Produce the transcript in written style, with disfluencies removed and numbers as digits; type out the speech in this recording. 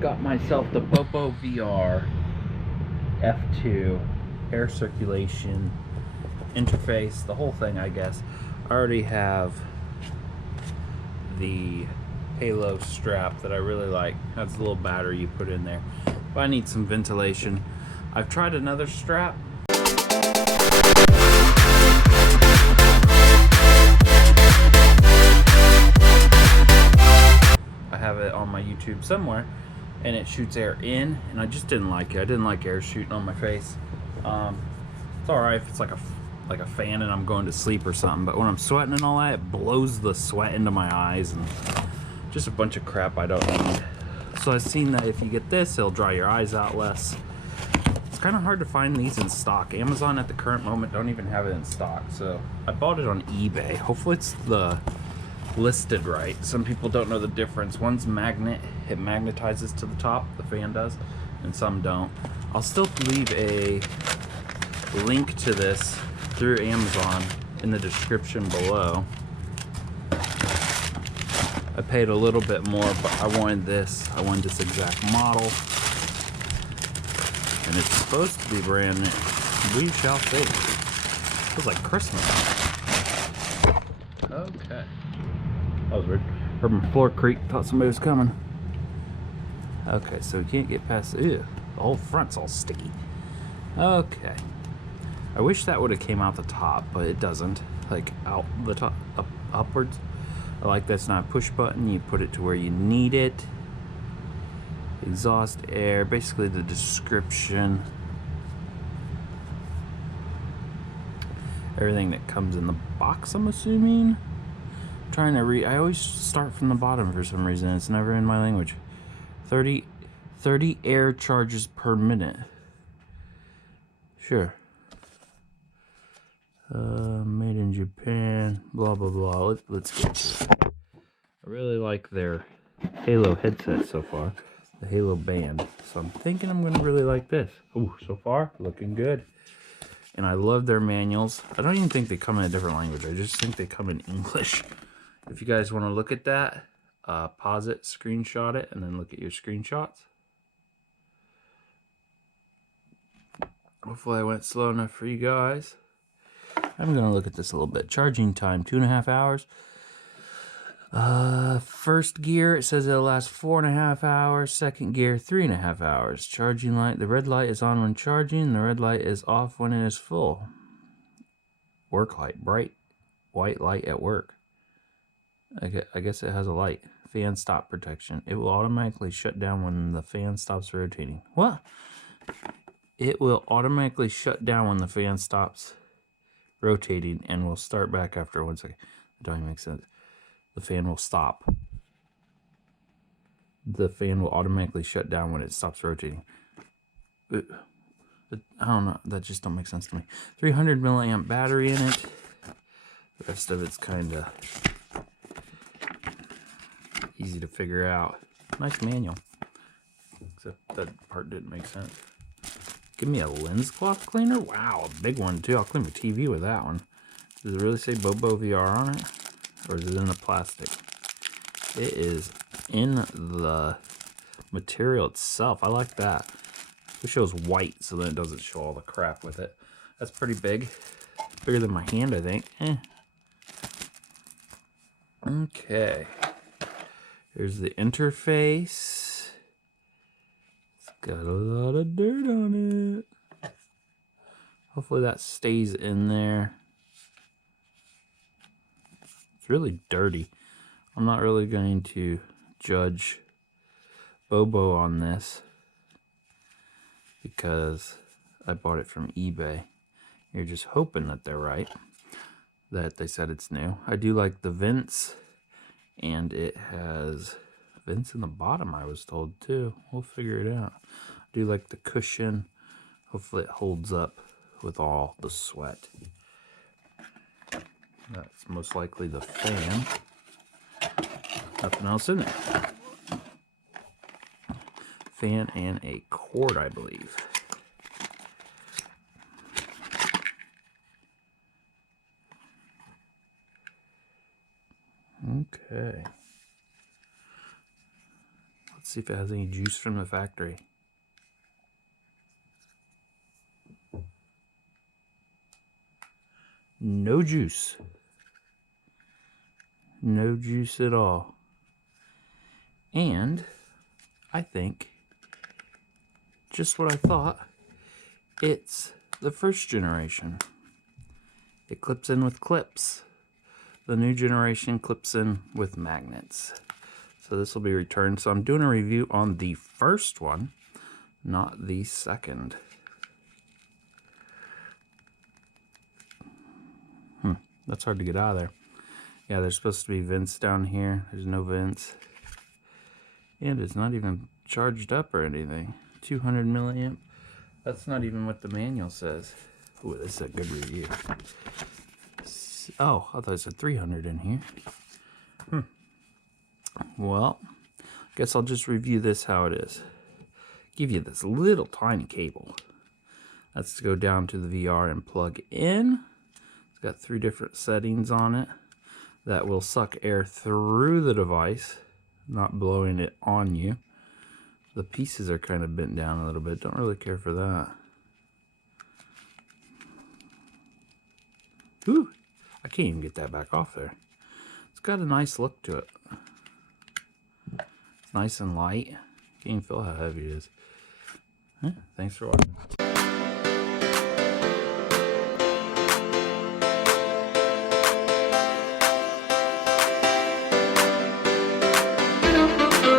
got myself the BOBOVR F2 air circulation interface, the whole thing, I guess. I already have the halo strap that I really like. That's a little battery you put in there, but I need some ventilation. I've tried another strap. I have it on my YouTube somewhere, and it shoots air in, and I just didn't like it. I didn't like air shooting on my face. It's alright if it's like a fan and I'm going to sleep or something, but when I'm sweating and all that, it blows the sweat into my eyes and just a bunch of crap I don't need. So I've seen that if you get this, it'll dry your eyes out less. It's kind of hard to find these in stock. Amazon at the current moment don't even have it in stock, so I bought it on eBay. Hopefully it's listed right. Some people don't know the difference. One's magnet, it magnetizes to the top, the fan does, and some don't. I'll still leave a link to this through Amazon in the description below. I paid a little bit more, but I wanted this exact model, and it's supposed to be brand new. We shall see. It feels like Christmas. Okay. That was weird. Heard my floor creak, thought somebody was coming. Okay, so we can't get past, ew, the whole front's all sticky. Okay. I wish that would have came out the top, but it doesn't. Like out the top, upwards. I like that's not a push button. You put it to where you need it. Exhaust air, basically the description. Everything that comes in the box, I'm assuming. I'm trying to read. I always start from the bottom for some reason. It's never in my language. 30 air charges per minute. Sure. Made in Japan, blah blah blah. Let's get to it. I really like their Halo headset so far, the Halo band. So I'm thinking I'm gonna really like this. Ooh, so far looking good. And I love their manuals. I don't even think they come in a different language. I just think they come in English. If you guys want to look at that, pause it, screenshot it, and then look at your screenshots. Hopefully I went slow enough for you guys. I'm going to look at this a little bit. Charging time, 2.5 hours. First gear, it says it'll last 4.5 hours. Second gear, 3.5 hours. Charging light, the red light is on when charging. The red light is off when it is full. Work light, bright white light at work. I guess it has a light. Fan stop protection. It will automatically shut down when the fan stops rotating. What? It will automatically shut down when the fan stops rotating and will start back after 1 second. That don't even make sense. The fan will stop. The fan will automatically shut down when it stops rotating. I don't know. That just don't make sense to me. 300 milliamp battery in it. The rest of it's kind of easy to figure out. Nice manual. Except that part didn't make sense. Give me a lens cloth cleaner? Wow, a big one too. I'll clean my TV with that one. Does it really say BOBOVR on it? Or is it in the plastic? It is in the material itself. I like that. It shows white so then it doesn't show all the crap with it. That's pretty big. Bigger than my hand, I think. Okay. Here's the interface. Got a lot of dirt on it. Hopefully that stays in there. It's really dirty. I'm not really going to judge Bobo on this because I bought it from eBay. You're just hoping that they're right, that they said it's new. I do like the vents, and it has vents in the bottom, I was told too. We'll figure it out. I do like the cushion. Hopefully it holds up with all the sweat. That's most likely the fan. Nothing else in there. Fan and a cord, I believe. Okay. Let's see if it has any juice from the factory. No juice. No juice at all. And I think, just what I thought, it's the first generation. It clips in with clips. The new generation clips in with magnets. So this will be returned. So I'm doing a review on the first one, not the second. That's hard to get out of there. Yeah, there's supposed to be vents down here. There's no vents. And it's not even charged up or anything. 200 milliamp. That's not even what the manual says. Ooh, this is a good review. Oh, I thought it said 300 in here. Well, I guess I'll just review this how it is. Give you this little tiny cable. That's to go down to the VR and plug in. It's got 3 different settings on it that will suck air through the device, not blowing it on you. The pieces are kind of bent down a little bit. Don't really care for that. Ooh, I can't even get that back off there. It's got a nice look to it. It's nice and light. Can't even feel how heavy it is. Thanks for watching.